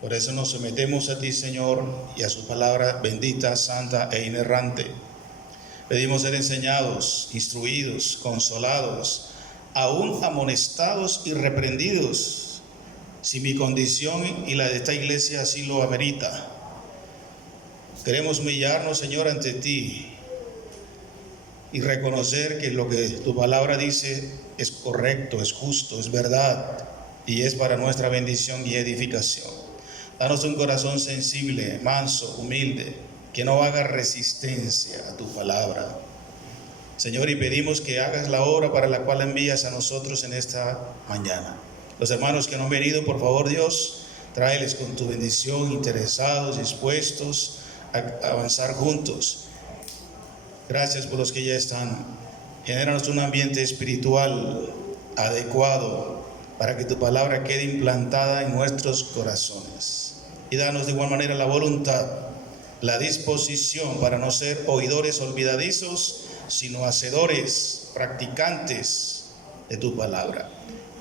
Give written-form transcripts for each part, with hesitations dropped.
Por eso nos sometemos a ti, Señor, y a su palabra bendita, santa e inerrante. Pedimos ser enseñados, instruidos, consolados, aún amonestados y reprendidos, si mi condición y la de esta iglesia así lo amerita. Queremos humillarnos, Señor, ante ti y reconocer que lo que tu palabra dice es correcto, es justo, es verdad y es para nuestra bendición y edificación. Danos un corazón sensible, manso, humilde, que no haga resistencia a tu palabra. Señor, y pedimos que hagas la obra para la cual envías a nosotros en esta mañana. Los hermanos que no han venido, por favor, Dios, tráeles con tu bendición, interesados, dispuestos a avanzar juntos. Gracias por los que ya están. Genéranos un ambiente espiritual adecuado para que tu palabra quede implantada en nuestros corazones. Y danos de igual manera la voluntad, la disposición para no ser oidores olvidadizos, sino hacedores, practicantes de tu palabra.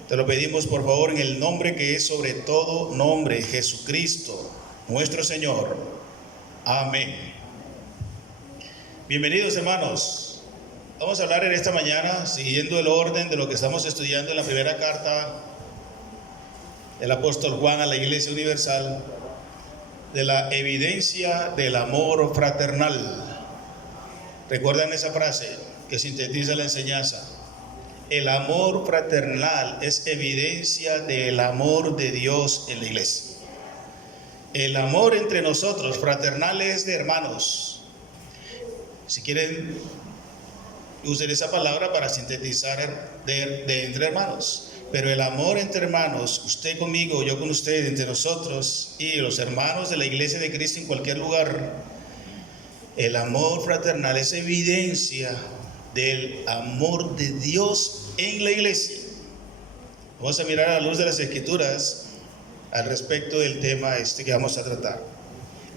Te lo pedimos, por favor, en el nombre que es sobre todo nombre, Jesucristo, nuestro Señor. Amén. Bienvenidos, hermanos. Vamos a hablar en esta mañana, siguiendo el orden de lo que estamos estudiando en la primera carta del apóstol Juan a la Iglesia Universal, de la evidencia del amor fraternal. ¿Recuerdan esa frase que sintetiza la enseñanza? El amor fraternal es evidencia del amor de Dios en la iglesia. El amor entre nosotros, fraternal, es de hermanos. Si quieren, usen esa palabra para sintetizar de entre hermanos. Pero el amor entre hermanos, usted conmigo, yo con usted, entre nosotros y los hermanos de la iglesia de Cristo en cualquier lugar, el amor fraternal es evidencia del amor de Dios en la iglesia. Vamos a mirar a la luz de las Escrituras al respecto del tema que vamos a tratar.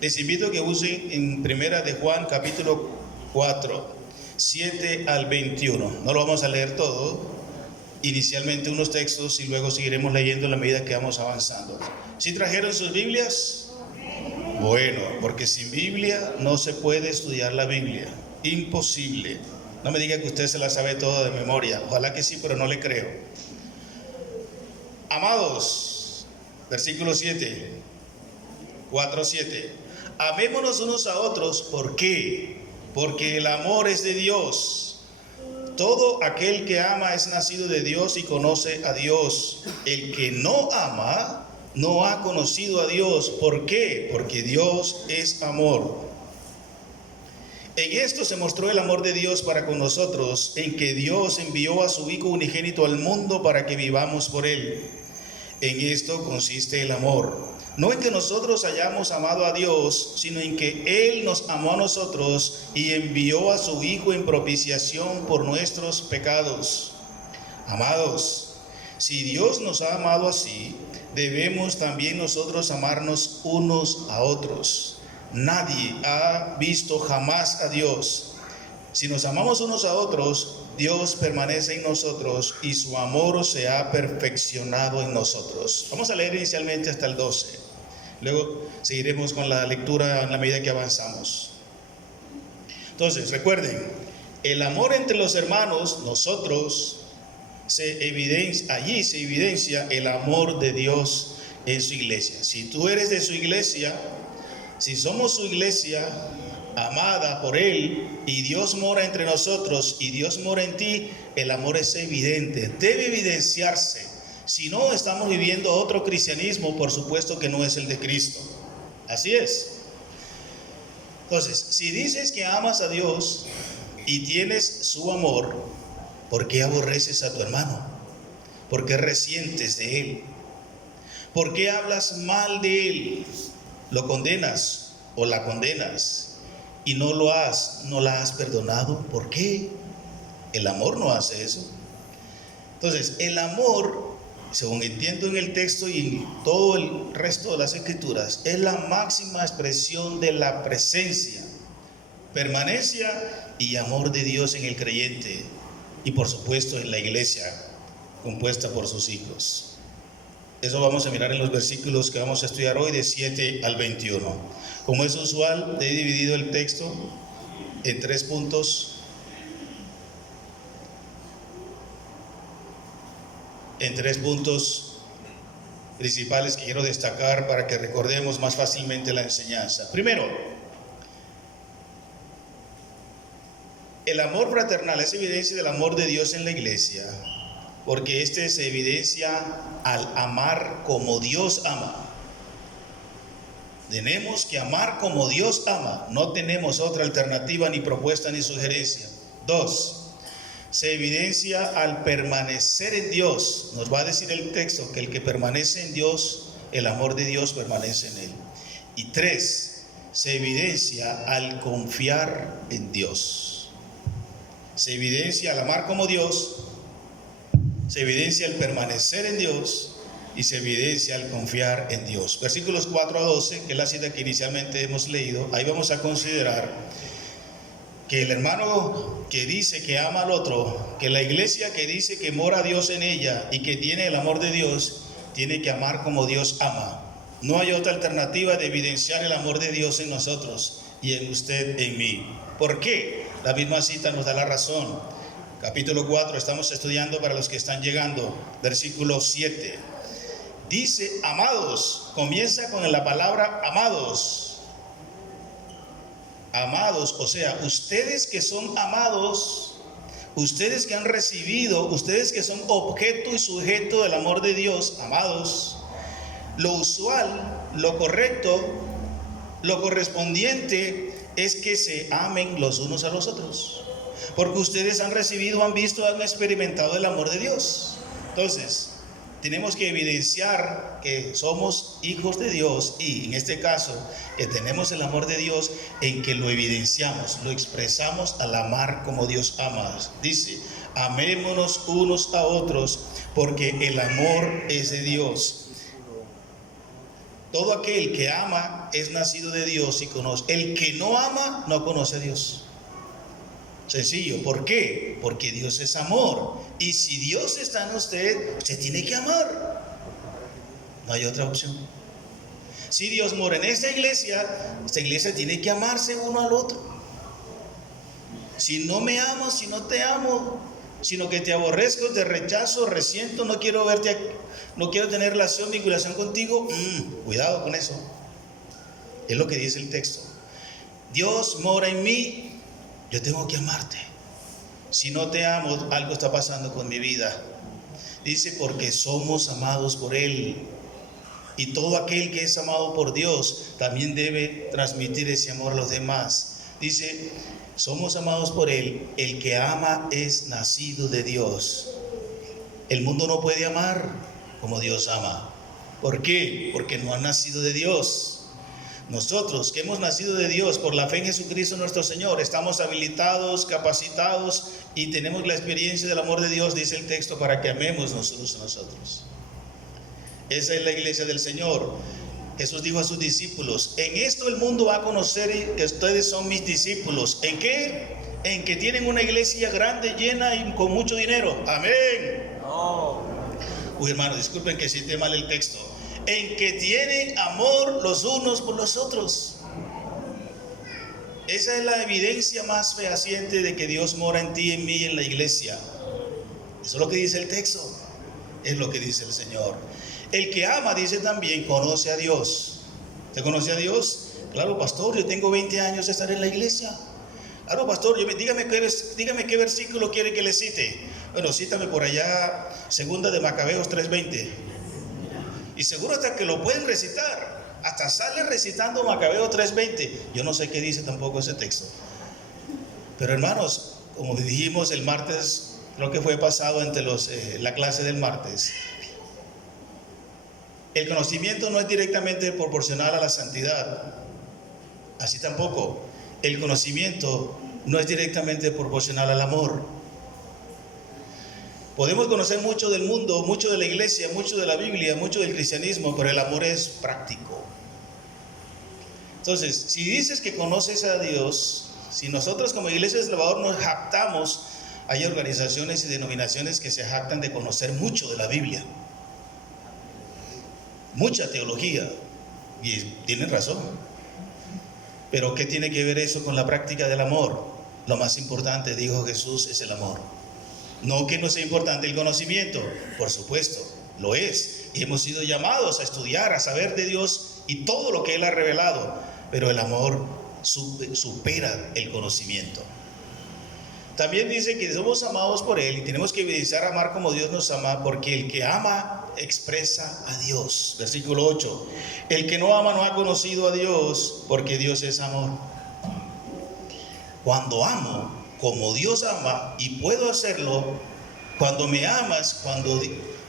Les invito a que usen en Primera de Juan, capítulo 4, 7 al 21. No lo vamos a leer todo. Inicialmente unos textos y luego seguiremos leyendo a la medida que vamos avanzando. ¿Sí trajeron sus Biblias? Bueno, porque sin Biblia no se puede estudiar la Biblia. Imposible. No me diga que usted se la sabe toda de memoria. Ojalá que sí, pero no le creo. Amados, versículo 7, 4:7. Amémonos unos a otros. ¿Por qué? Porque el amor es de Dios. Todo aquel que ama es nacido de Dios y conoce a Dios. El que no ama no ha conocido a Dios. ¿Por qué? Porque Dios es amor. En esto se mostró el amor de Dios para con nosotros, en que Dios envió a su Hijo unigénito al mundo para que vivamos por Él. En esto consiste el amor. No en que nosotros hayamos amado a Dios, sino en que Él nos amó a nosotros y envió a su Hijo en propiciación por nuestros pecados. Amados, si Dios nos ha amado así, debemos también nosotros amarnos unos a otros. Nadie ha visto jamás a Dios. Si nos amamos unos a otros, Dios permanece en nosotros y su amor se ha perfeccionado en nosotros. Vamos a leer inicialmente hasta el 12. Luego seguiremos con la lectura en la medida que avanzamos. Entonces, recuerden, el amor entre los hermanos, nosotros, allí se evidencia el amor de Dios en su iglesia. Si tú eres de su iglesia, si somos su iglesia amada por Él y Dios mora entre nosotros y Dios mora en ti, el amor es evidente, debe evidenciarse. Si no, estamos viviendo otro cristianismo, por supuesto que no es el de Cristo. Así es. Entonces, si dices que amas a Dios y tienes su amor, ¿por qué aborreces a tu hermano? ¿Por qué resientes de él? ¿Por qué hablas mal de él? ¿Lo condenas o la condenas y no la has perdonado? ¿Por qué? El amor no hace eso. Entonces, el amor, según entiendo en el texto y en todo el resto de las Escrituras, es la máxima expresión de la presencia, permanencia y amor de Dios en el creyente y por supuesto en la iglesia compuesta por sus hijos. Eso vamos a mirar en los versículos que vamos a estudiar hoy, de 7 al 21. Como es usual, he dividido el texto en 3 puntos. En 3 puntos principales que quiero destacar para que recordemos más fácilmente la enseñanza. Primero, el amor fraternal es evidencia del amor de Dios en la iglesia, porque este se evidencia al amar como Dios ama. Tenemos que amar como Dios ama, no tenemos otra alternativa, ni propuesta, ni sugerencia. 2, se evidencia al permanecer en Dios. Nos va a decir el texto que el que permanece en Dios, el amor de Dios permanece en él. Y 3, se evidencia al confiar en Dios. Se evidencia al amar como Dios, se evidencia al permanecer en Dios y se evidencia al confiar en Dios. Versículos 4 a 12, que es la cita que inicialmente hemos leído, ahí vamos a considerar que el hermano que dice que ama al otro, que la iglesia que dice que mora Dios en ella y que tiene el amor de Dios, tiene que amar como Dios ama. No hay otra alternativa de evidenciar el amor de Dios en nosotros y en usted, en mí. ¿Por qué? La misma cita nos da la razón. Capítulo 4, estamos estudiando para los que están llegando, versículo 7. Dice, amados, comienza con la palabra amados. Amados, o sea, ustedes que son amados, ustedes que han recibido, ustedes que son objeto y sujeto del amor de Dios, amados, lo usual, lo correcto, lo correspondiente es que se amen los unos a los otros, porque ustedes han recibido, han visto, han experimentado el amor de Dios. Entonces, tenemos que evidenciar que somos hijos de Dios y en este caso que tenemos el amor de Dios en que lo evidenciamos, lo expresamos al amar como Dios ama. Dice, amémonos unos a otros porque el amor es de Dios. Todo aquel que ama es nacido de Dios y conoce. El que no ama no conoce a Dios. Sencillo, ¿por qué? Porque Dios es amor. Y si Dios está en usted, usted tiene que amar. No hay otra opción. Si Dios mora en esta iglesia tiene que amarse uno al otro. Si no me amas, si no te amo, sino que te aborrezco, te rechazo, resiento, no quiero verte, no quiero tener relación, vinculación contigo, cuidado con eso. Es lo que dice el texto. Dios mora en mí. Yo tengo que amarte. Si no te amo, algo está pasando con mi vida. Dice, porque somos amados por Él. Y todo aquel que es amado por Dios también debe transmitir ese amor a los demás. Dice, somos amados por Él. El que ama es nacido de Dios. El mundo no puede amar como Dios ama. ¿Por qué? Porque no han nacido de Dios. Nosotros que hemos nacido de Dios por la fe en Jesucristo nuestro Señor, estamos habilitados, capacitados y tenemos la experiencia del amor de Dios, dice el texto, para que amemos nosotros a nosotros. Esa es la iglesia del Señor. Jesús dijo a sus discípulos, en esto el mundo va a conocer que ustedes son mis discípulos. ¿En qué? En que tienen una iglesia grande, llena y con mucho dinero. Amén. Uy, hermano, disculpen que cité mal el texto. En que tienen amor los unos por los otros. Esa es la evidencia más fehaciente de que Dios mora en ti, en mí y en la iglesia. Eso es lo que dice el texto. Es lo que dice el Señor. El que ama, dice también, conoce a Dios. ¿Usted conoce a Dios? Claro, pastor, yo tengo 20 años de estar en la iglesia. Claro, pastor, dígame qué versículo quiere que le cite. Bueno, cítame por allá, 2 de Macabeos 3:20. Y seguro hasta que lo pueden recitar. Hasta sale recitando Macabeos 3:20. Yo no sé qué dice tampoco ese texto. Pero hermanos, como dijimos el martes, creo que fue pasado entre la clase del martes. El conocimiento no es directamente proporcional a la santidad. Así tampoco, el conocimiento no es directamente proporcional al amor. Podemos conocer mucho del mundo, mucho de la iglesia, mucho de la Biblia, mucho del cristianismo, pero el amor es práctico. Entonces, si dices que conoces a Dios, si nosotros como Iglesia de Salvador nos jactamos, hay organizaciones y denominaciones que se jactan de conocer mucho de la Biblia. mucha teología, y tienen razón. Pero ¿qué tiene que ver eso con la práctica del amor? Lo más importante, dijo Jesús, es el amor. No que no sea importante el conocimiento, por supuesto, lo es. Y hemos sido llamados a estudiar, a saber de Dios y todo lo que Él ha revelado. Pero el amor supera el conocimiento. También dice que somos amados por Él y tenemos que evidenciar amar como Dios nos ama, porque el que ama expresa a Dios. Versículo 8. El que no ama no ha conocido a Dios, porque Dios es amor. Cuando amo como Dios ama, y puedo hacerlo, cuando me amas,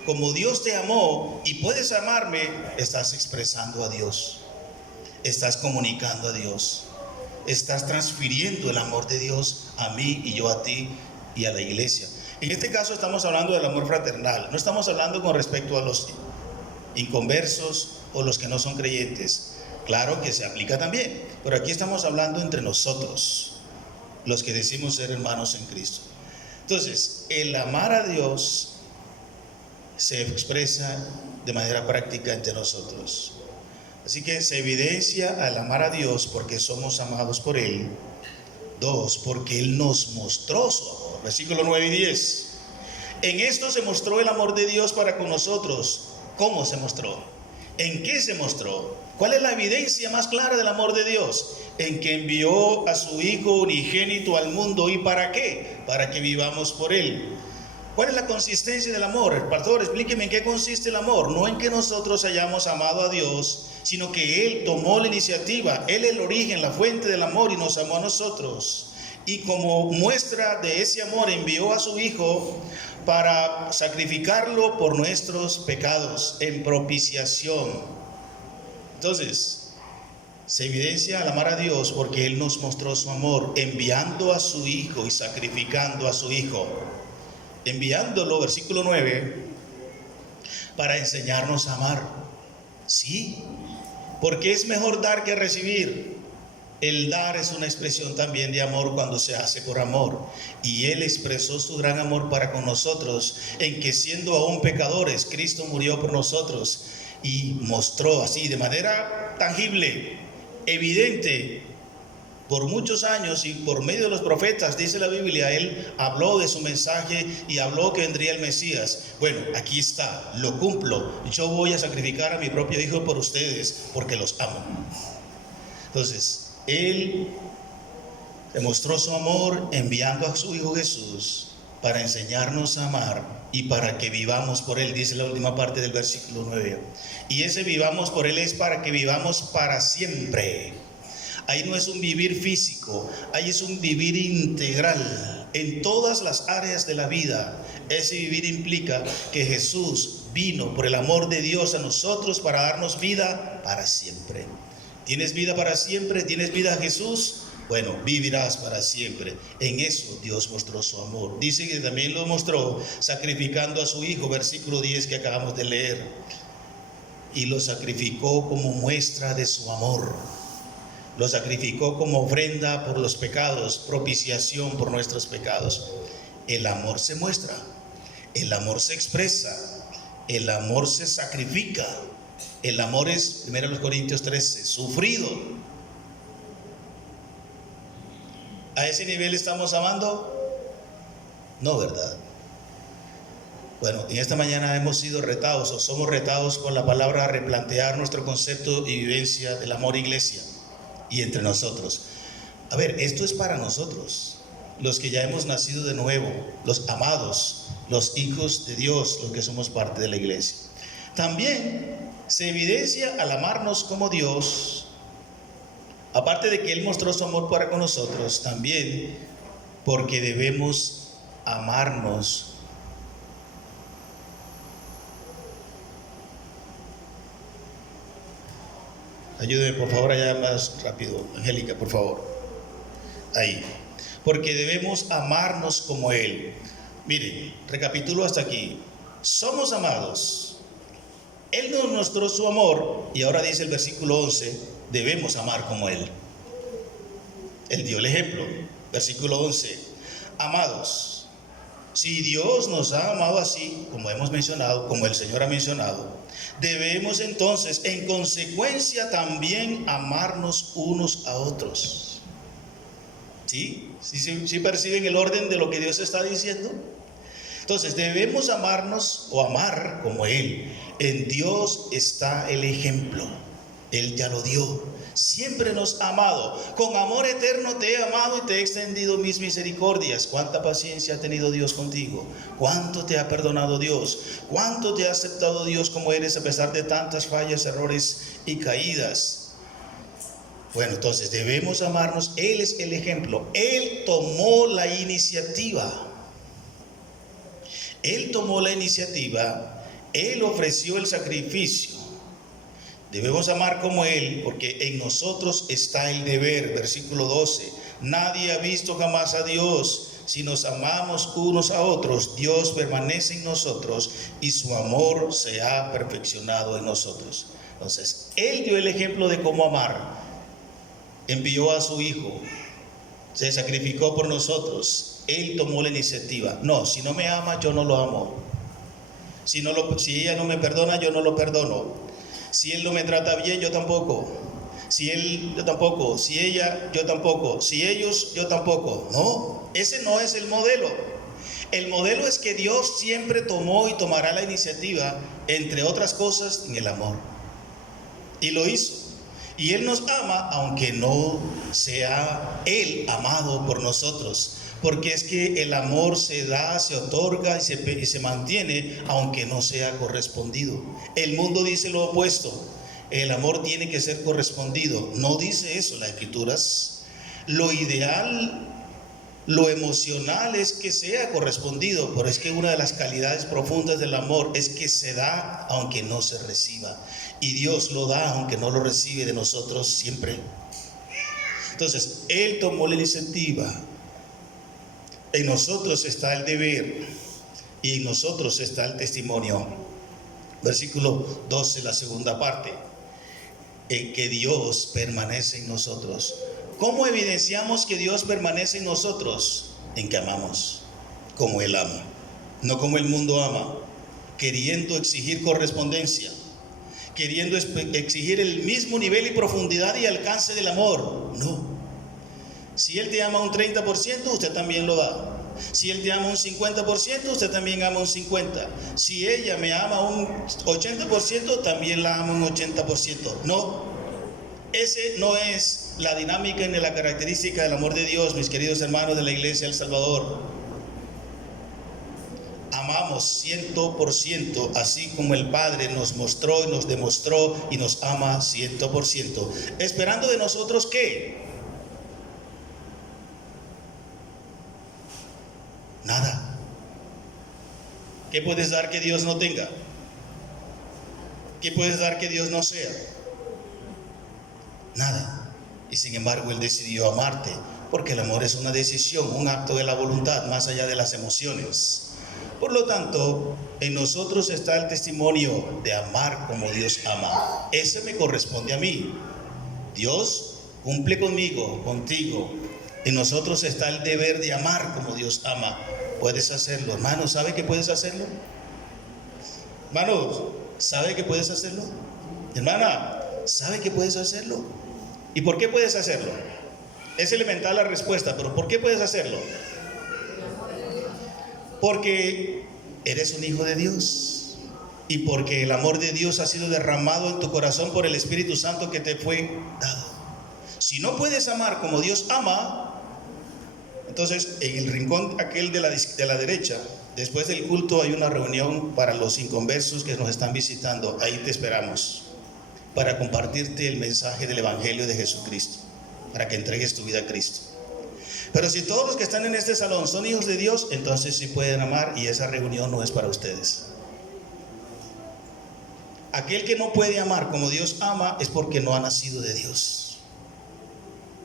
como Dios te amó y puedes amarme, estás expresando a Dios, estás comunicando a Dios, estás transfiriendo el amor de Dios a mí y yo a ti y a la iglesia. En este caso estamos hablando del amor fraternal, no estamos hablando con respecto a los inconversos o los que no son creyentes. Claro que se aplica también, pero aquí estamos hablando entre nosotros, los que decimos ser hermanos en Cristo. Entonces, el amar a Dios se expresa de manera práctica entre nosotros. Así que se evidencia al amar a Dios porque somos amados por Él. 2, porque Él nos mostró su amor. Versículo 9 y 10. En esto se mostró el amor de Dios para con nosotros. ¿Cómo se mostró? ¿En qué se mostró? ¿Cuál es la evidencia más clara del amor de Dios? En que envió a su Hijo unigénito al mundo. ¿Y para qué? Para que vivamos por Él. ¿Cuál es la consistencia del amor? Pastor, explíqueme en qué consiste el amor. No en que nosotros hayamos amado a Dios, sino que Él tomó la iniciativa. Él es el origen, la fuente del amor, y nos amó a nosotros. Y como muestra de ese amor envió a su Hijo para sacrificarlo por nuestros pecados en propiciación. Entonces, se evidencia al amar a Dios porque Él nos mostró su amor enviando a su Hijo y sacrificando a su Hijo. Enviándolo, versículo 9, para enseñarnos a amar. Sí, porque es mejor dar que recibir. El dar es una expresión también de amor cuando se hace por amor. Y Él expresó su gran amor para con nosotros, en que siendo aún pecadores, Cristo murió por nosotros. Y mostró así, de manera tangible, evidente, por muchos años y por medio de los profetas, dice la Biblia, Él habló de su mensaje y habló que vendría el Mesías. Bueno, aquí está, lo cumplo. Yo voy a sacrificar a mi propio Hijo por ustedes, porque los amo. Entonces, Él demostró su amor enviando a su Hijo Jesús para enseñarnos a amar y para que vivamos por Él, dice la última parte del versículo 9. Y ese vivamos por Él es para que vivamos para siempre. Ahí no es un vivir físico, ahí es un vivir integral en todas las áreas de la vida. Ese vivir implica que Jesús vino por el amor de Dios a nosotros para darnos vida para siempre. ¿Tienes vida para siempre? ¿Tienes vida a Jesús? Bueno, vivirás para siempre. En eso Dios mostró su amor. Dice que también lo mostró sacrificando a su Hijo, versículo 10 que acabamos de leer. Y lo sacrificó como muestra de su amor. Lo sacrificó como ofrenda por los pecados, propiciación por nuestros pecados. El amor se muestra, el amor se expresa, el amor se sacrifica. El amor es, 1 Corintios 13, sufrido. ¿A ese nivel estamos amando? No, ¿verdad? Bueno, en esta mañana hemos sido retados o somos retados con la palabra a replantear nuestro concepto y vivencia del amor, iglesia, y entre nosotros. A ver, esto es para nosotros, los que ya hemos nacido de nuevo, los amados, los hijos de Dios, los que somos parte de la iglesia. También se evidencia al amarnos como Dios, aparte de que Él mostró su amor para con nosotros, también porque debemos amarnos. Ayúdeme por favor allá más rápido, Angélica, por favor. Ahí. Porque debemos amarnos como Él. Miren, recapitulo hasta aquí. Somos amados. Él nos mostró su amor y ahora dice el versículo 11, debemos amar como Él. Él dio el ejemplo. Versículo 11. Amados, Si Dios nos ha amado así, como hemos mencionado, como el Señor ha mencionado, debemos entonces, en consecuencia, también amarnos unos a otros. ¿Sí? ¿Sí perciben el orden de lo que Dios está diciendo? Entonces, debemos amarnos o amar como Él. En Dios está el ejemplo. Él ya lo dio. Siempre nos ha amado. Con amor eterno te he amado y te he extendido mis misericordias. ¿Cuánta paciencia ha tenido Dios contigo? ¿Cuánto te ha perdonado Dios? ¿Cuánto te ha aceptado Dios como eres a pesar de tantas fallas, errores y caídas? Bueno, entonces debemos amarnos. Él es el ejemplo. Él tomó la iniciativa. Él tomó la iniciativa. Él ofreció el sacrificio. Debemos amar como Él, porque en nosotros está el deber. Versículo 12. Nadie ha visto jamás a Dios. Si nos amamos unos a otros, Dios permanece en nosotros y su amor se ha perfeccionado en nosotros. Entonces, Él dio el ejemplo de cómo amar. Envió a su Hijo, se sacrificó por nosotros. Él tomó la iniciativa. No, si no me ama, yo no lo amo. Si ella no me perdona, yo no lo perdono. Si él no me trata bien, yo tampoco. Si él, yo tampoco. Si ella, yo tampoco. Si ellos, yo tampoco. No, ese no es el modelo. El modelo es que Dios siempre tomó y tomará la iniciativa, entre otras cosas, en el amor. Y lo hizo. Y Él nos ama, aunque no sea Él amado por nosotros. Porque es que el amor se da, se otorga y se mantiene, aunque no sea correspondido. El mundo dice lo opuesto. El amor tiene que ser correspondido. No dice eso las Escrituras. Lo ideal, lo emocional es que sea correspondido, pero es que una de las calidades profundas del amor es que se da aunque no se reciba. Y Dios lo da aunque no lo recibe de nosotros siempre. Entonces, Él tomó la iniciativa. En nosotros está el deber y en nosotros está el testimonio. Versículo 12, la segunda parte. En que Dios permanece en nosotros. ¿Cómo evidenciamos que Dios permanece en nosotros? En que amamos como Él ama, no como el mundo ama, queriendo exigir correspondencia, queriendo exigir el mismo nivel y profundidad y alcance del amor. No. Si Él te ama un 30%, usted también lo da. Si Él te ama un 50%, usted también ama un 50%. Si ella me ama un 80%, también la ama un 80%. No, ese no es la dinámica ni la característica del amor de Dios, mis queridos hermanos de la Iglesia del Salvador. Amamos 100%, así como el Padre nos mostró y nos demostró y nos ama 100%. Esperando de nosotros ¿qué? Nada. ¿Qué puedes dar que Dios no tenga? ¿Qué puedes dar que Dios no sea? Nada. Y sin embargo Él decidió amarte, porque el amor es una decisión, un acto de la voluntad, más allá de las emociones. Por lo tanto, en nosotros está el testimonio de amar como Dios ama. Ese me corresponde a mí. Dios cumple conmigo, contigo. En nosotros está el deber de amar como Dios ama. Puedes hacerlo, hermano. ¿Sabe que puedes hacerlo? Hermanos, ¿sabe que puedes hacerlo? Hermana, ¿sabe que puedes hacerlo? ¿Y por qué puedes hacerlo? Es elemental la respuesta, pero ¿por qué puedes hacerlo? Porque eres un hijo de Dios y porque el amor de Dios ha sido derramado en tu corazón por el Espíritu Santo que te fue dado. Si no puedes amar como Dios ama, entonces en el rincón aquel de la derecha, después del culto hay una reunión para los inconversos que nos están visitando. Ahí te esperamos para compartirte el mensaje del Evangelio de Jesucristo, para que entregues tu vida a Cristo. Pero si todos los que están en este salón son hijos de Dios, entonces sí pueden amar y esa reunión no es para ustedes. Aquel que no puede amar como Dios ama es porque no ha nacido de Dios.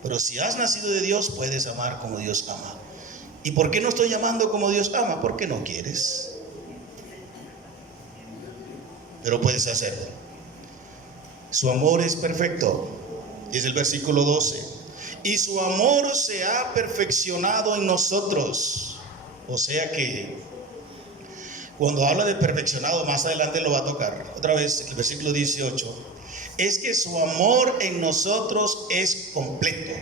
Pero si has nacido de Dios, puedes amar como Dios ama. ¿Y por qué no estoy amando como Dios ama? Porque no quieres. Pero puedes hacerlo. Su amor es perfecto. Es el versículo 12. Y su amor se ha perfeccionado en nosotros. O sea que cuando habla de perfeccionado, más adelante lo va a tocar. Otra vez, el versículo 18. Es que su amor en nosotros es completo.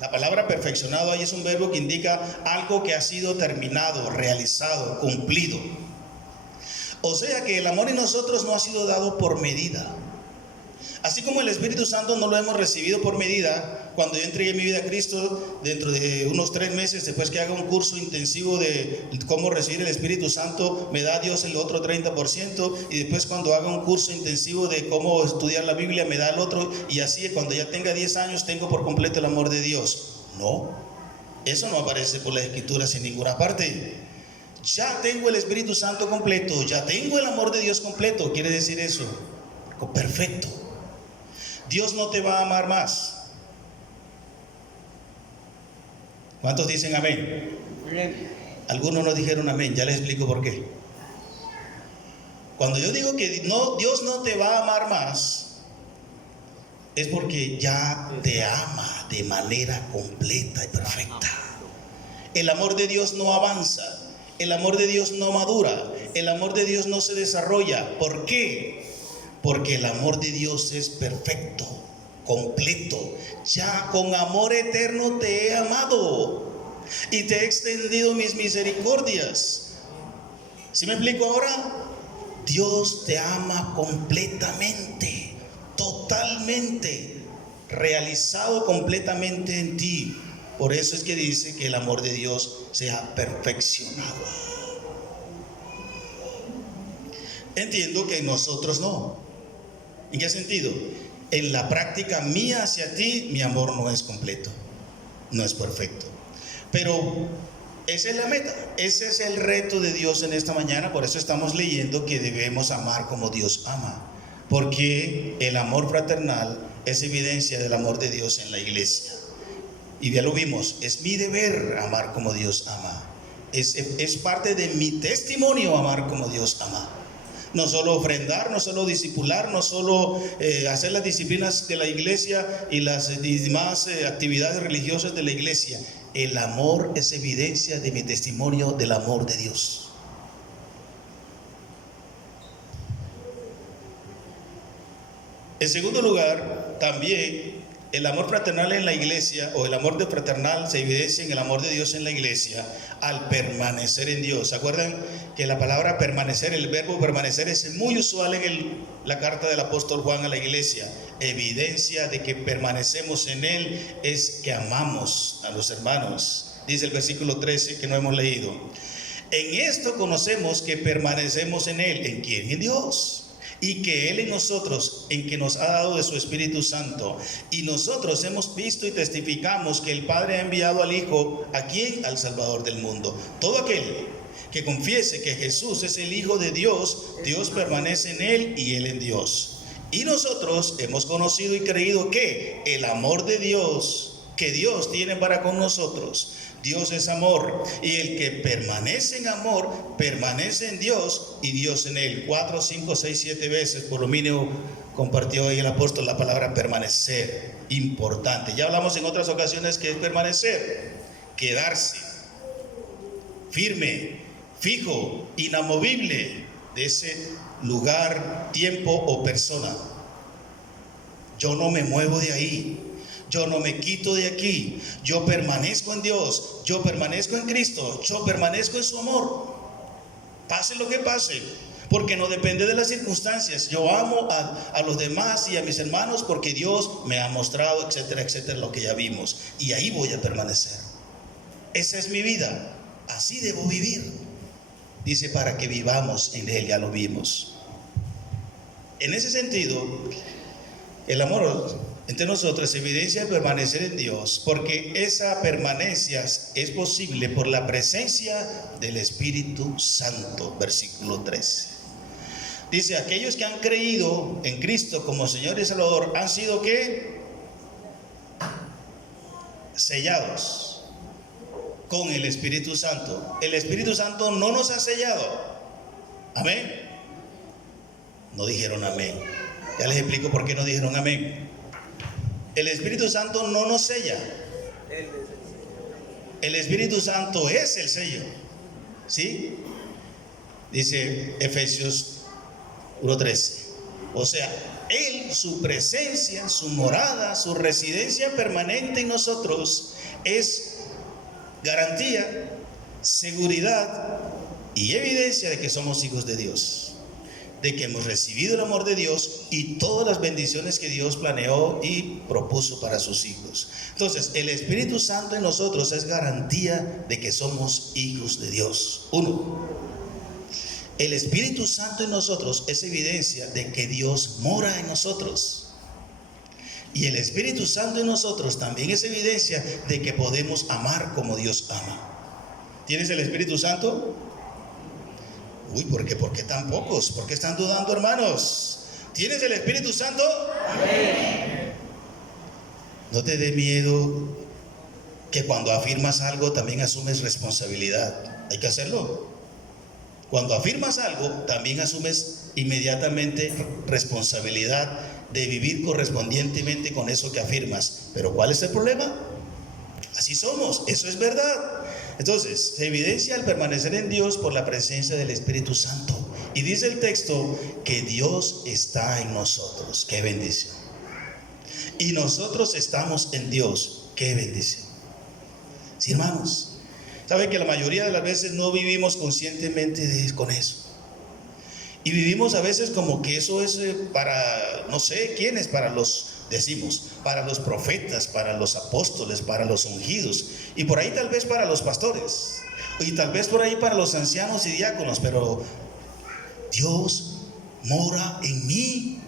La palabra perfeccionado ahí es un verbo que indica algo que ha sido terminado, realizado, cumplido. O sea que el amor en nosotros no ha sido dado por medida. Así como el Espíritu Santo no lo hemos recibido por medida, cuando yo entregué mi vida a Cristo, dentro de unos 3 meses, después que haga un curso intensivo de cómo recibir el Espíritu Santo, me da Dios el otro 30%, y después cuando haga un curso intensivo de cómo estudiar la Biblia, me da el otro, y así cuando ya tenga 10 años, tengo por completo el amor de Dios. No, eso no aparece por las Escrituras en ninguna parte. Ya tengo el Espíritu Santo completo, ya tengo el amor de Dios completo. Quiere decir eso, perfecto. Dios no te va a amar más. ¿Cuántos dicen amén? Algunos no dijeron amén, ya les explico por qué. Cuando yo digo que no, Dios no te va a amar más, es porque ya te ama de manera completa y perfecta. El amor de Dios no avanza, el amor de Dios no madura, el amor de Dios no se desarrolla. ¿Por qué? Porque el amor de Dios es perfecto, completo. Ya con amor eterno te he amado y te he extendido mis misericordias. ¿Sí me explico ahora? Dios te ama completamente, totalmente, realizado completamente en ti. Por eso es que dice que el amor de Dios se ha perfeccionado. Entiendo que nosotros no. ¿En qué sentido? En la práctica mía hacia ti, mi amor no es completo, no es perfecto. Pero esa es la meta, ese es el reto de Dios en esta mañana. Por eso estamos leyendo que debemos amar como Dios ama, porque el amor fraternal es evidencia del amor de Dios en la iglesia. Y ya lo vimos, es mi deber amar como Dios ama. Es parte de mi testimonio amar como Dios ama. No solo ofrendar, no solo discipular, no solo hacer las disciplinas de la iglesia y las demás actividades religiosas de la iglesia. El amor es evidencia de mi testimonio del amor de Dios. En segundo lugar, también el amor fraternal en la iglesia, o el amor de fraternal, se evidencia en el amor de Dios en la iglesia al permanecer en Dios. ¿Se acuerdan que la palabra permanecer, el verbo permanecer, es muy usual en la carta del apóstol Juan a la iglesia? Evidencia de que permanecemos en Él es que amamos a los hermanos. Dice el versículo 13 que no hemos leído. En esto conocemos que permanecemos en Él. ¿En quién? En Dios. Y que Él en nosotros, en que nos ha dado de su Espíritu Santo. Y nosotros hemos visto y testificamos que el Padre ha enviado al Hijo, ¿a quién? Al Salvador del mundo. Todo aquel que confiese que Jesús es el Hijo de Dios, Dios permanece en Él y Él en Dios. Y nosotros hemos conocido y creído que el amor de Dios, que Dios tiene para con nosotros. Dios es amor, y el que permanece en amor, permanece en Dios y Dios en él. 4, 5, 6, 7 veces, por lo mínimo, compartió ahí el apóstol la palabra permanecer. Importante. Ya hablamos en otras ocasiones que es permanecer, quedarse, firme, fijo, inamovible de ese lugar, tiempo o persona. Yo no me muevo de ahí. Yo no me quito de aquí, yo permanezco en Dios, yo permanezco en Cristo, yo permanezco en su amor, pase lo que pase, porque no depende de las circunstancias. Yo amo a los demás y a mis hermanos porque Dios me ha mostrado, etcétera, etcétera, lo que ya vimos, y ahí voy a permanecer. Esa es mi vida, así debo vivir. Dice, para que vivamos en Él, ya lo vimos. En ese sentido, el amor entre nosotros evidencia de permanecer en Dios, porque esa permanencia es posible por la presencia del Espíritu Santo. Versículo 13. Dice, aquellos que han creído en Cristo como Señor y Salvador han sido ¿qué? Sellados con el Espíritu Santo. El Espíritu Santo no nos ha sellado. Amén. No dijeron amén. Ya les explico por qué no dijeron amén. El Espíritu Santo no nos sella. El Espíritu Santo es el sello. ¿Sí? Dice Efesios 1:13. O sea, Él, su presencia, su morada, su residencia permanente en nosotros es garantía, seguridad y evidencia de que somos hijos de Dios, de que hemos recibido el amor de Dios y todas las bendiciones que Dios planeó y propuso para sus hijos. Entonces, el Espíritu Santo en nosotros es garantía de que somos hijos de Dios. Uno, el Espíritu Santo en nosotros es evidencia de que Dios mora en nosotros. Y el Espíritu Santo en nosotros también es evidencia de que podemos amar como Dios ama. ¿Tienes el Espíritu Santo? Uy, ¿por qué tan pocos? ¿Por qué están dudando, hermanos? ¿Tienes el Espíritu Santo? Amén. No te dé miedo que cuando afirmas algo también asumes responsabilidad. Hay que hacerlo. Cuando afirmas algo, también asumes inmediatamente responsabilidad de vivir correspondientemente con eso que afirmas. Pero ¿cuál es el problema? Así somos, eso es verdad. Entonces, se evidencia al permanecer en Dios por la presencia del Espíritu Santo. Y dice el texto que Dios está en nosotros. ¡Qué bendición! Y nosotros estamos en Dios. ¡Qué bendición! Sí, hermanos. Saben que la mayoría de las veces no vivimos conscientemente con eso. Y vivimos a veces como que eso es para, no sé quiénes, para los profetas, para los apóstoles, para los ungidos. Y por ahí tal vez para los pastores. Y tal vez por ahí para los ancianos y diáconos. Pero Dios mora en mí.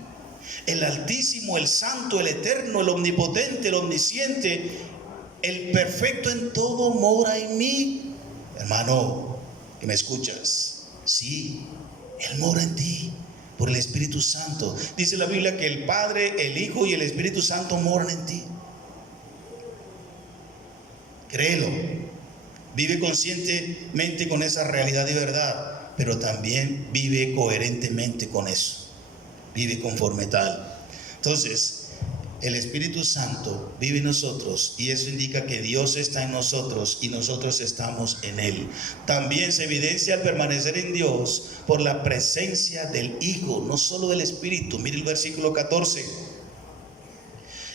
El Altísimo, el Santo, el Eterno, el Omnipotente, el Omnisciente, el perfecto en todo mora en mí. Hermano, que me escuchas, sí, Él mora en ti por el Espíritu Santo. Dice la Biblia que el Padre, el Hijo y el Espíritu Santo moran en ti. Créelo, vive conscientemente con esa realidad de verdad, pero también vive coherentemente con eso, vive conforme tal. Entonces, el Espíritu Santo vive en nosotros y eso indica que Dios está en nosotros y nosotros estamos en Él. También se evidencia al permanecer en Dios por la presencia del Hijo, no solo del Espíritu. Mire el versículo 14.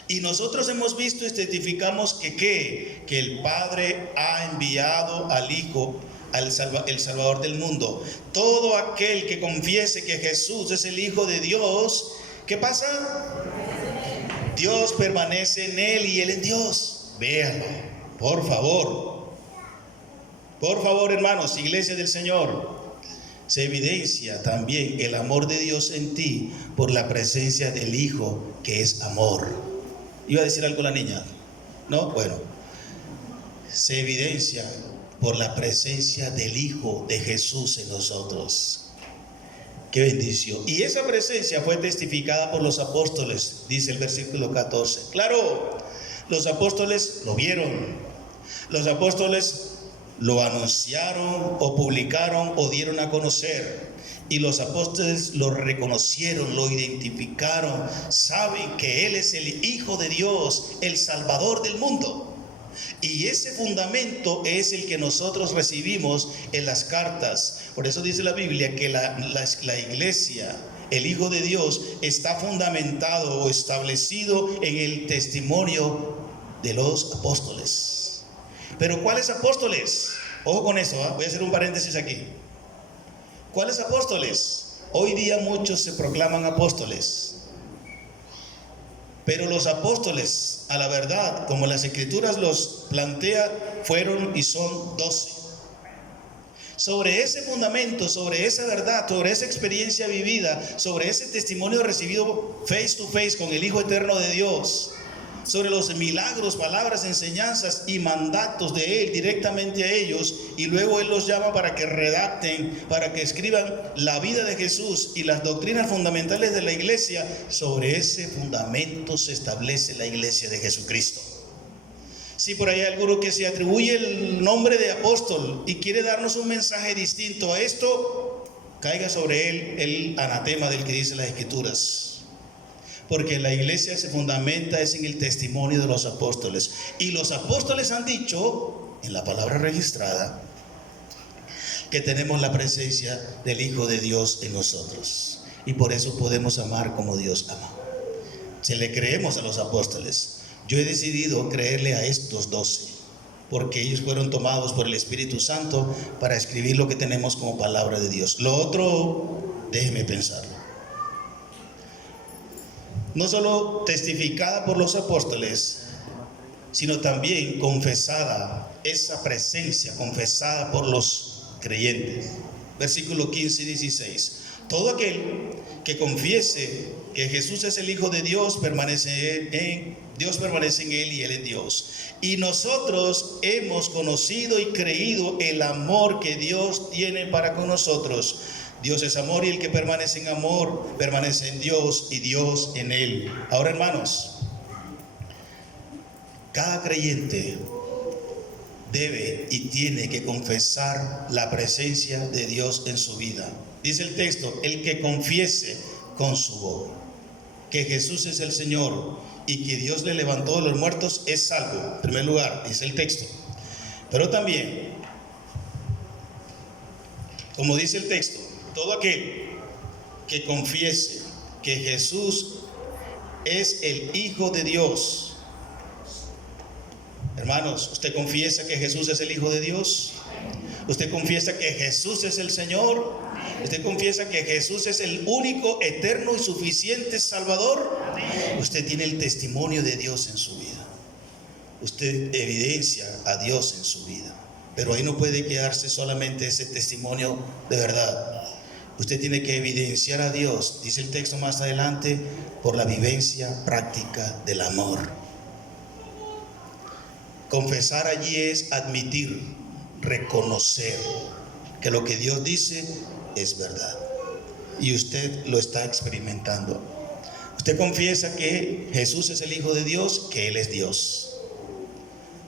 Y nosotros hemos visto y testificamos que el Padre ha enviado al Hijo, el Salvador del mundo. Todo aquel que confiese que Jesús es el Hijo de Dios, ¿qué pasa? Dios permanece en Él y Él en Dios. Véanlo, por favor. Por favor, hermanos, iglesia del Señor. Se evidencia también el amor de Dios en ti por la presencia del Hijo, que es amor. ¿Iba a decir algo la niña? ¿No? Bueno. Se evidencia por la presencia del Hijo de Jesús en nosotros. ¡Qué bendición! Y esa presencia fue testificada por los apóstoles, dice el versículo 14. Claro, los apóstoles lo vieron. Los apóstoles lo anunciaron o publicaron o dieron a conocer. Y los apóstoles lo reconocieron, lo identificaron. Saben que Él es el Hijo de Dios, el Salvador del mundo. Y ese fundamento es el que nosotros recibimos en las cartas. Por eso dice la Biblia que la iglesia, el Hijo de Dios, está fundamentado o establecido en el testimonio de los apóstoles. Pero ¿cuáles apóstoles? Ojo con eso, voy a hacer un paréntesis aquí. ¿Cuáles apóstoles? Hoy día muchos se proclaman apóstoles. Pero los apóstoles, a la verdad, como las Escrituras los plantea, fueron y son 12. Sobre ese fundamento, sobre esa verdad, sobre esa experiencia vivida, sobre ese testimonio recibido face to face con el Hijo Eterno de Dios, sobre los milagros, palabras, enseñanzas y mandatos de Él directamente a ellos, y luego Él los llama para que redacten, para que escriban la vida de Jesús y las doctrinas fundamentales de la iglesia. Sobre ese fundamento se establece la iglesia de Jesucristo. Si por ahí hay alguno que se atribuye el nombre de apóstol y quiere darnos un mensaje distinto a esto, caiga sobre él el anatema del que dice las Escrituras. Porque la iglesia se fundamenta es en el testimonio de los apóstoles. Y los apóstoles han dicho, en la palabra registrada, que tenemos la presencia del Hijo de Dios en nosotros. Y por eso podemos amar como Dios ama. Si le creemos a los apóstoles, yo he decidido creerle a estos 12, porque ellos fueron tomados por el Espíritu Santo para escribir lo que tenemos como palabra de Dios. Lo otro, déjeme pensarlo. No solo testificada por los apóstoles, sino también confesada, esa presencia confesada por los creyentes. Versículo 15 y 16. Todo aquel que confiese que Jesús es el Hijo de Dios, Dios permanece en él y él en Dios. Y nosotros hemos conocido y creído el amor que Dios tiene para con nosotros. Dios es amor y el que permanece en amor permanece en Dios y Dios en él. Ahora, hermanos, cada creyente debe y tiene que confesar la presencia de Dios en su vida. Dice el texto, el que confiese con su boca que Jesús es el Señor y que Dios le levantó de los muertos es salvo. En primer lugar, dice el texto. Pero también, como dice el texto, todo aquel que confiese que Jesús es el Hijo de Dios. Hermanos, ¿usted confiesa que Jesús es el Hijo de Dios? ¿Usted confiesa que Jesús es el Señor? ¿Usted confiesa que Jesús es el único, eterno y suficiente Salvador? Usted tiene el testimonio de Dios en su vida. Usted evidencia a Dios en su vida. Pero ahí no puede quedarse solamente ese testimonio de verdad. Usted tiene que evidenciar a Dios, dice el texto más adelante, por la vivencia práctica del amor. Confesar allí es admitir, reconocer que lo que Dios dice es verdad. Y usted lo está experimentando. Usted confiesa que Jesús es el Hijo de Dios, que Él es Dios.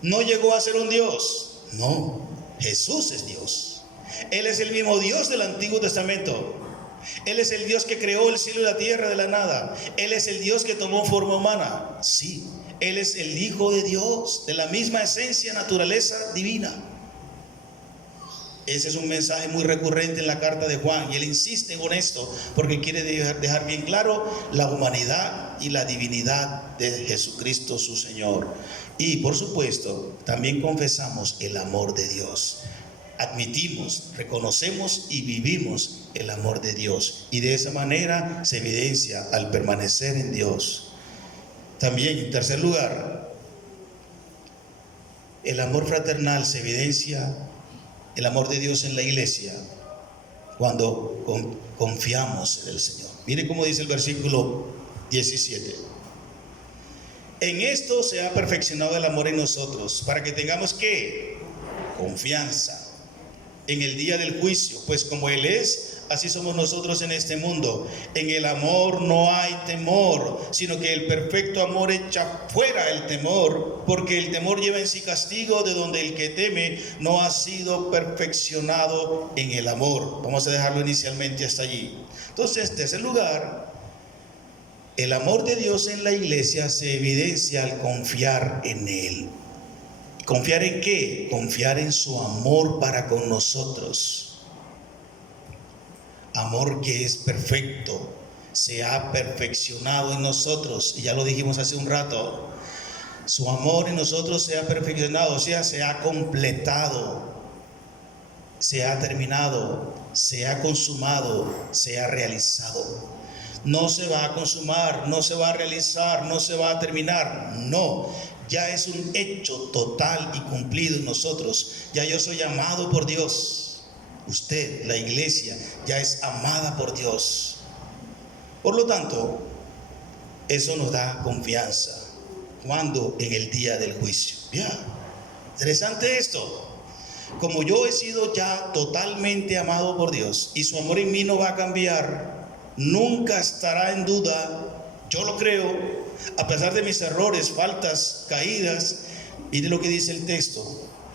No llegó a ser un Dios. No, Jesús es Dios. Él es el mismo Dios del Antiguo Testamento. Él es el Dios que creó el cielo y la tierra de la nada. Él es el Dios que tomó forma humana. Sí, Él es el Hijo de Dios, de la misma esencia, naturaleza divina. Ese es un mensaje muy recurrente en la carta de Juan, y él insiste con esto porque quiere dejar bien claro la humanidad y la divinidad de Jesucristo su Señor. Y por supuesto, también confesamos el amor de Dios. Admitimos, reconocemos y vivimos el amor de Dios, y de esa manera se evidencia al permanecer en Dios. También, en tercer lugar, el amor fraternal se evidencia, el amor de Dios en la iglesia, cuando confiamos en el Señor. Mire cómo dice el versículo 17. En esto se ha perfeccionado el amor en nosotros, para que tengamos ¿qué? Confianza en el día del juicio, pues como Él es, así somos nosotros en este mundo. En el amor no hay temor, sino que el perfecto amor echa fuera el temor, porque el temor lleva en sí castigo, de donde el que teme no ha sido perfeccionado en el amor. Vamos a dejarlo inicialmente hasta allí. Entonces, en tercer lugar, el amor de Dios en la iglesia se evidencia al confiar en Él. ¿Confiar en qué? Confiar en su amor para con nosotros. Amor que es perfecto, se ha perfeccionado en nosotros. Y ya lo dijimos hace un rato. Su amor en nosotros se ha perfeccionado, o sea, se ha completado, se ha terminado, se ha consumado, se ha realizado. No se va a consumar, no se va a realizar, no se va a terminar. No, ya es un hecho total y cumplido en nosotros. Ya yo soy amado por Dios. Usted, la iglesia, ya es amada por Dios. Por lo tanto, eso nos da confianza. ¿Cuándo? En el día del juicio. Ya, interesante esto. Como yo he sido ya totalmente amado por Dios y su amor en mí no va a cambiar, nunca estará en duda, yo lo creo, a pesar de mis errores, faltas, caídas, y de lo que dice el texto,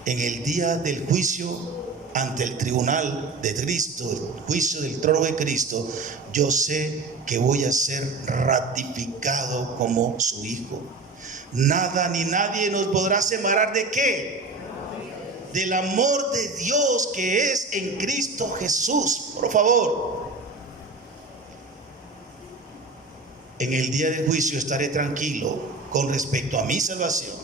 en el día del juicio ante el tribunal de Cristo, el juicio del trono de Cristo, yo sé que voy a ser ratificado como su hijo. Nada ni nadie nos podrá separar de ¿qué? del amor de Dios que es en Cristo Jesús. Por favor, en el día del juicio estaré tranquilo con respecto a mi salvación.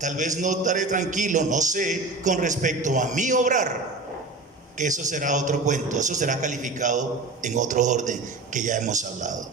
Tal vez no estaré tranquilo, no sé, con respecto a mi obrar, que eso será otro cuento, eso será calificado en otro orden que ya hemos hablado.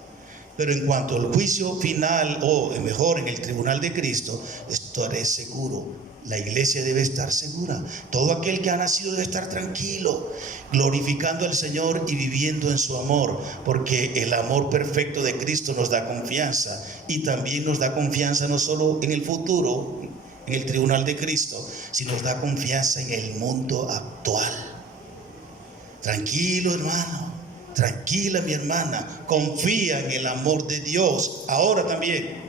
Pero en cuanto al juicio final, o mejor, en el tribunal de Cristo, estaré seguro. La iglesia debe estar segura. Todo aquel que ha nacido debe estar tranquilo, glorificando al Señor y viviendo en su amor, porque el amor perfecto de Cristo nos da confianza, y también nos da confianza no solo en el futuro, en el tribunal de Cristo, sino nos da confianza en el mundo actual. Tranquilo, hermano, tranquila, mi hermana, confía en el amor de Dios. Ahora también,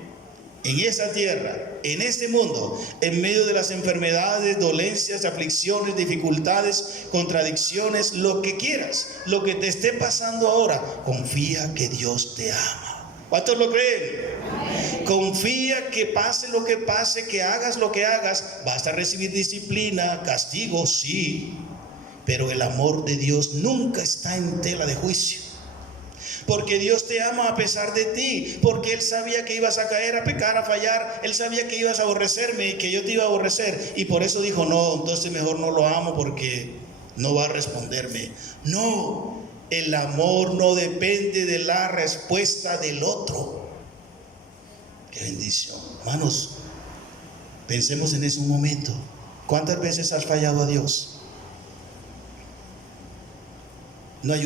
en esa tierra, en este mundo, en medio de las enfermedades, dolencias, aflicciones, dificultades, contradicciones, lo que quieras, lo que te esté pasando ahora, confía que Dios te ama. ¿Cuántos lo creen? Confía que pase lo que pase, que hagas lo que hagas, vas a recibir disciplina, castigo, sí, pero el amor de Dios nunca está en tela de juicio. Porque Dios te ama a pesar de ti, porque Él sabía que ibas a caer, a pecar, a fallar. Él sabía que ibas a aborrecerme y que yo te iba a aborrecer, y por eso dijo: no, entonces mejor no lo amo porque no va a responderme. No, el amor no depende de la respuesta del otro. Qué bendición, hermanos. Pensemos en ese momento. ¿Cuántas veces has fallado a Dios? No hay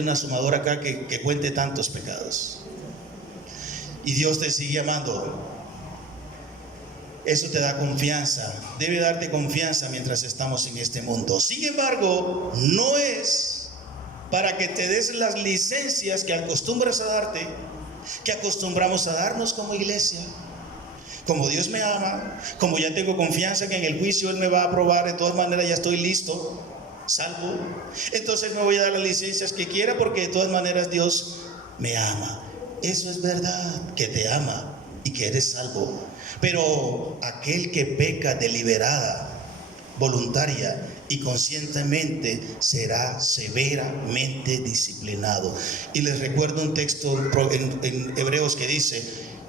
una sumadora acá que cuente tantos pecados. Y Dios te sigue amando. Eso te da confianza. Debe darte confianza mientras estamos en este mundo. Sin embargo, no es para que te des las licencias que acostumbras a darte, que acostumbramos a darnos como iglesia. Como Dios me ama, como ya tengo confianza que en el juicio Él me va a aprobar, de todas maneras ya estoy listo, salvo, entonces me voy a dar las licencias que quiera, porque de todas maneras Dios me ama. Eso es verdad, que te ama y que eres salvo. Pero aquel que peca deliberada, voluntaria y conscientemente, será severamente disciplinado. Y les recuerdo un texto en Hebreos que dice: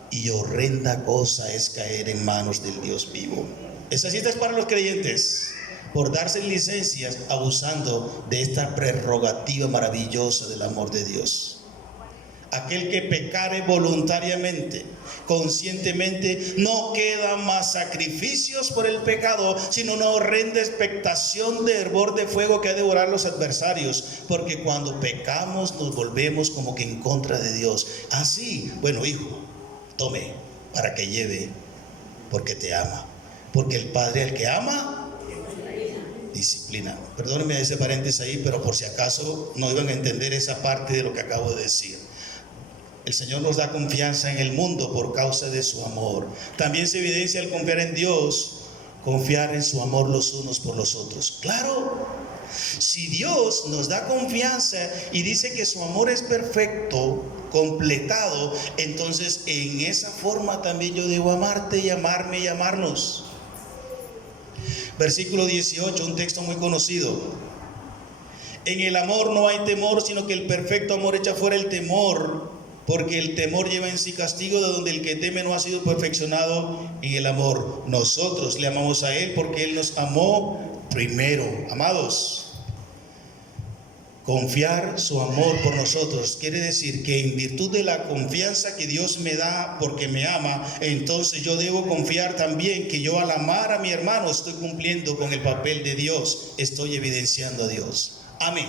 y horrenda cosa es caer en manos del Dios vivo. Esa cita es para los creyentes, por darse licencias, abusando de esta prerrogativa maravillosa del amor de Dios. Aquel que pecare voluntariamente, conscientemente, no quedan más sacrificios por el pecado, sino una horrenda expectación de hervor de fuego que ha de devorar los adversarios, porque cuando pecamos nos volvemos como que en contra de Dios. Así, bueno, hijo, tome para que lleve, porque te ama, porque el Padre al que ama disciplina. Perdónenme ese paréntesis ahí, pero por si acaso no iban a entender esa parte de lo que acabo de decir. El Señor nos da confianza en el mundo por causa de su amor. También se evidencia al confiar en Dios, confiar en su amor los unos por los otros. Claro, si Dios nos da confianza y dice que su amor es perfecto, completado, entonces en esa forma también yo debo amarte y amarme y amarnos. Versículo 18, un texto muy conocido. En el amor no hay temor, sino que el perfecto amor echa fuera el temor, porque el temor lleva en sí castigo, de donde el que teme no ha sido perfeccionado en el amor. Nosotros le amamos a Él porque Él nos amó primero. Amados, confiar su amor por nosotros quiere decir que en virtud de la confianza que Dios me da porque me ama, entonces yo debo confiar también que yo, al amar a mi hermano, estoy cumpliendo con el papel de Dios, estoy evidenciando a Dios. Amén.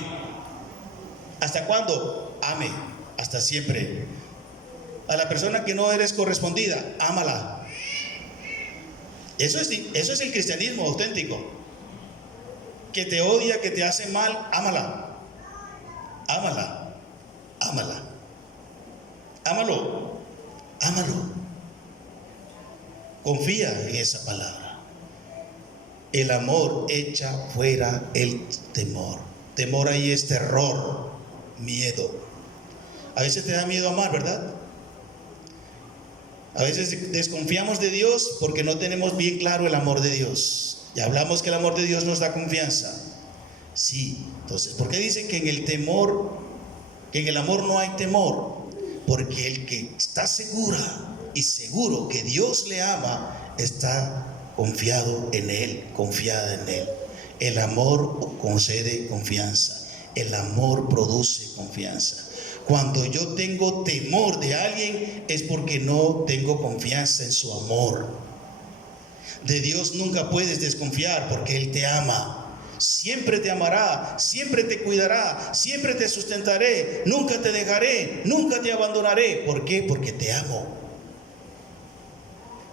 ¿Hasta cuándo? Amén. Hasta siempre. A la persona que no eres correspondida, ámala. Eso es el cristianismo auténtico. Que te odia, que te hace mal, ámala. Ámala, ámala, ámalo, ámalo. Confía en esa palabra. El amor echa fuera el temor. Temor ahí es terror, miedo. A veces te da miedo amar, ¿verdad? A veces desconfiamos de Dios porque no tenemos bien claro el amor de Dios. Ya hablamos que el amor de Dios nos da confianza. Sí, entonces, ¿por qué dicen que en el temor, que en el amor no hay temor? Porque el que está segura y seguro que Dios le ama, está confiado en Él, confiada en Él. El amor concede confianza. El amor produce confianza. Cuando yo tengo temor de alguien es porque no tengo confianza en su amor. De Dios nunca puedes desconfiar porque Él te ama. Siempre te amará, siempre te cuidará, siempre te sustentaré, nunca te dejaré, nunca te abandonaré. ¿Por qué? Porque te amo.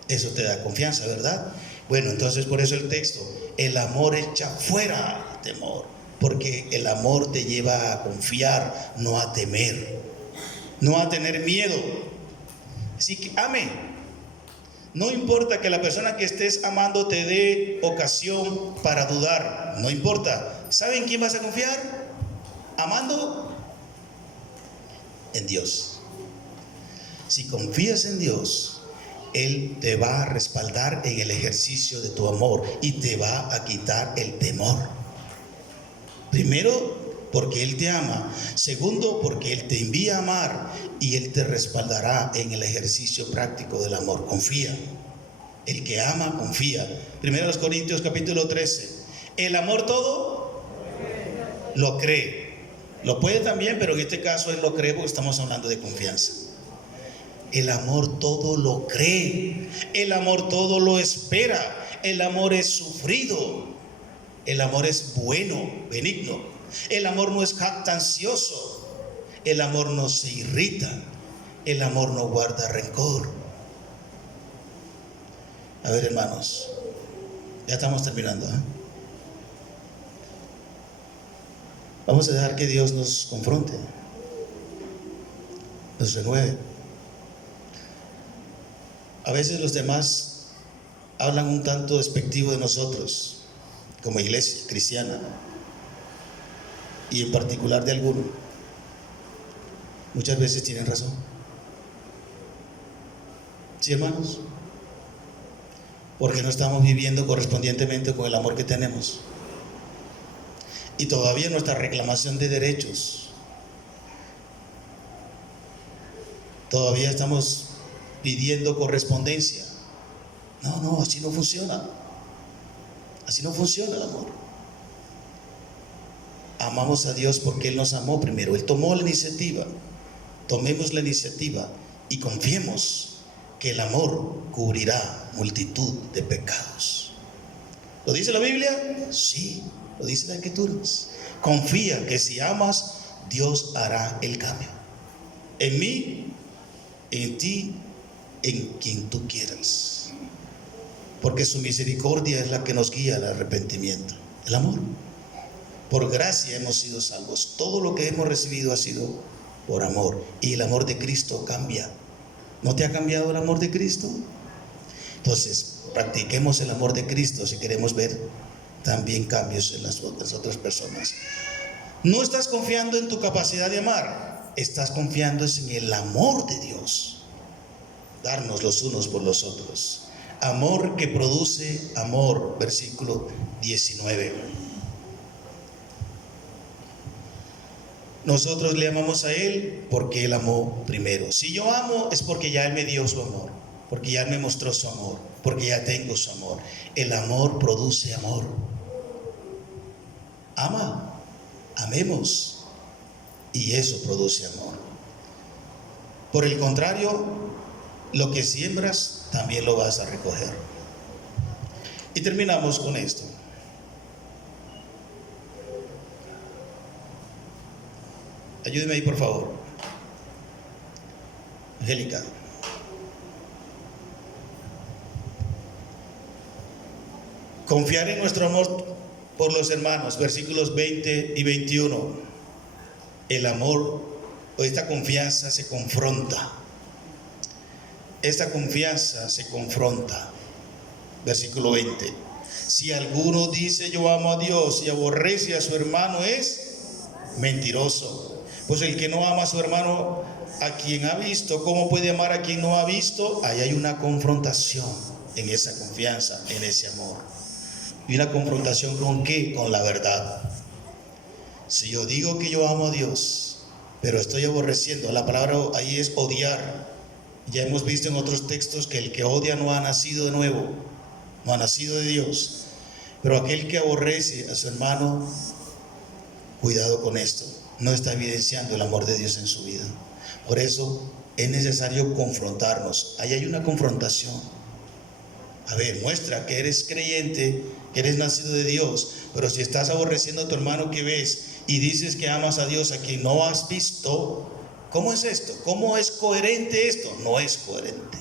Eso te da confianza, ¿verdad? Bueno, entonces por eso el texto, el amor echa fuera el temor, porque el amor te lleva a confiar, no a temer, no a tener miedo. Así que ame. No importa que la persona que estés amando te dé ocasión para dudar, no importa. ¿Saben quién vas a confiar? Amando en Dios. Si confías en Dios, Él te va a respaldar en el ejercicio de tu amor y te va a quitar el temor. Primero, porque Él te ama. Segundo, porque Él te envía a amar y Él te respaldará en el ejercicio práctico del amor. Confía. El que ama, confía. 1 Corintios capítulo 13. El amor todo lo cree. Lo puede también, pero en este caso Él lo cree porque estamos hablando de confianza. El amor todo lo cree. El amor todo lo espera. El amor es sufrido. El amor es bueno, benigno. El amor no es jactancioso. El amor no se irrita. El amor no guarda rencor. A ver, hermanos, ya estamos terminando, ¿eh? Vamos a dejar que Dios nos confronte, nos renueve. A veces los demás hablan un tanto despectivo de nosotros como iglesia cristiana, y en particular de algunos. Muchas veces tienen razón. ¿Sí, hermanos? Porque no estamos viviendo correspondientemente con el amor que tenemos. Y todavía nuestra reclamación de derechos, todavía estamos pidiendo correspondencia. No, así no funciona. Así no funciona el amor. Amamos a Dios porque Él nos amó primero. Él tomó la iniciativa. Tomemos la iniciativa y confiemos que el amor cubrirá multitud de pecados. ¿Lo dice la Biblia? Sí, lo dice la Escritura. Confía que si amas, Dios hará el cambio. En mí, en ti, en quien tú quieras. Porque su misericordia es la que nos guía al arrepentimiento. El amor. Por gracia hemos sido salvos. Todo lo que hemos recibido ha sido por amor. Y el amor de Cristo cambia. ¿No te ha cambiado el amor de Cristo? Entonces, practiquemos el amor de Cristo si queremos ver también cambios en las otras personas. No estás confiando en tu capacidad de amar, estás confiando en el amor de Dios. Darnos los unos por los otros. Amor que produce amor, versículo 19. Nosotros le amamos a Él porque Él amó primero. Si yo amo es porque ya Él me dio su amor, porque ya Él me mostró su amor, porque ya tengo su amor. El amor produce amor. Ama, amemos, y eso produce amor. Por el contrario, lo que siembras también lo vas a recoger. Y terminamos con esto. Ayúdeme ahí, por favor. Angélica. Confiar en nuestro amor por los hermanos, versículos 20 y 21. El amor o esta confianza se confronta. Esta confianza se confronta. Versículo 20. Si alguno dice yo amo a Dios y aborrece a su hermano es mentiroso. Pues el que no ama a su hermano a quien ha visto, ¿cómo puede amar a quien no ha visto? Ahí hay una confrontación en esa confianza, en ese amor. ¿Y una confrontación con qué? Con la verdad. Si yo digo que yo amo a Dios, pero estoy aborreciendo, la palabra ahí es odiar. Ya hemos visto en otros textos que el que odia no ha nacido de nuevo, no ha nacido de Dios. Pero aquel que aborrece a su hermano, cuidado con esto, no está evidenciando el amor de Dios en su vida. Por eso es necesario confrontarnos. Ahí hay una confrontación. A ver, muestra que eres creyente, que eres nacido de Dios, pero si estás aborreciendo a tu hermano que ves y dices que amas a Dios a quien no has visto, ¿cómo es esto? ¿Cómo es coherente esto? No es coherente.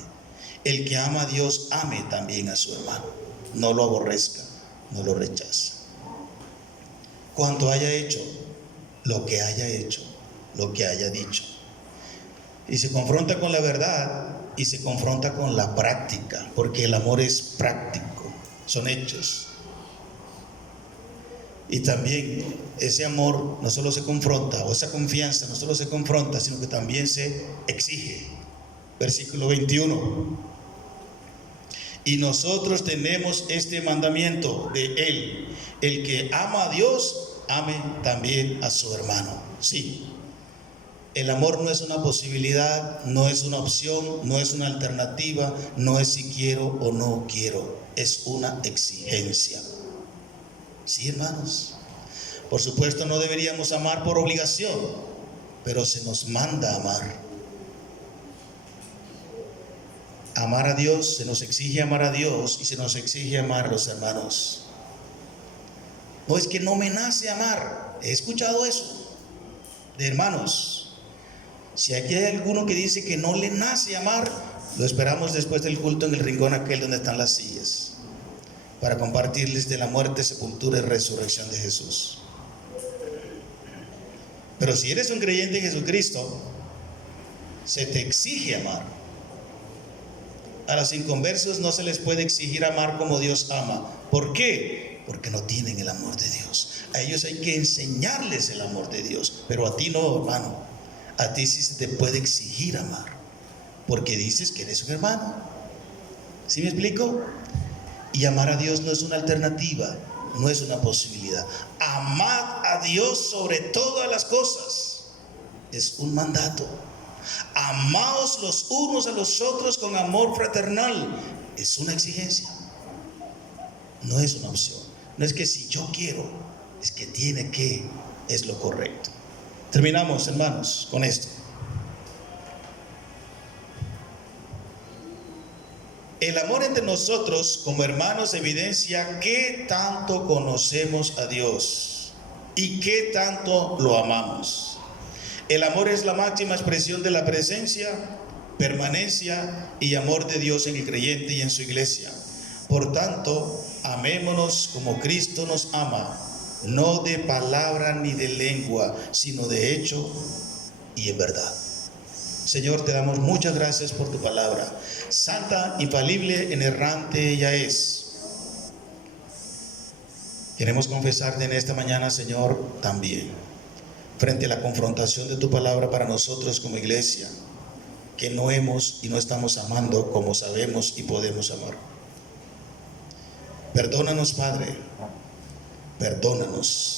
El que ama a Dios, ame también a su hermano. No lo aborrezca, no lo rechaza. Cuanto haya hecho, lo que haya hecho, lo que haya dicho. Y se confronta con la verdad y se confronta con la práctica, porque el amor es práctico, son hechos. Y también ese amor no solo se confronta, o esa confianza no solo se confronta, sino que también se exige. Versículo 21. Y nosotros tenemos este mandamiento de Él: el que ama a Dios, ame también a su hermano. Sí, el amor no es una posibilidad, no es una opción, no es una alternativa, no es si quiero o no quiero, es una exigencia. Sí, hermanos. Por supuesto no deberíamos amar por obligación, pero se nos manda a amar. Amar a Dios, se nos exige amar a Dios y se nos exige amar a los hermanos. No es que no me nace amar. He escuchado eso de hermanos. Si aquí hay alguno que dice que no le nace amar, lo esperamos después del culto en el rincón aquel donde están las sillas, para compartirles de la muerte, sepultura y resurrección de Jesús. Pero si eres un creyente en Jesucristo, se te exige amar. A los inconversos no se les puede exigir amar como Dios ama. ¿Por qué? Porque no tienen el amor de Dios. A ellos hay que enseñarles el amor de Dios, pero a ti no, hermano. A ti sí se te puede exigir amar, porque dices que eres un hermano. ¿Sí me explico? Y amar a Dios no es una alternativa, no es una posibilidad. Amad a Dios sobre todas las cosas. Es un mandato. Amaos los unos a los otros con amor fraternal. Es una exigencia. No es una opción. No es que si yo quiero, es que tiene que, es lo correcto. Terminamos, hermanos, con esto. El amor entre nosotros como hermanos evidencia qué tanto conocemos a Dios y qué tanto lo amamos. El amor es la máxima expresión de la presencia, permanencia y amor de Dios en el creyente y en su iglesia. Por tanto, amémonos como Cristo nos ama, no de palabra ni de lengua, sino de hecho y en verdad. Señor, te damos muchas gracias por tu palabra. Santa, infalible, inerrante ella es. Queremos confesarte en esta mañana, Señor, también, frente a la confrontación de tu palabra para nosotros como iglesia, que no hemos y no estamos amando como sabemos y podemos amar. Perdónanos, Padre, perdónanos.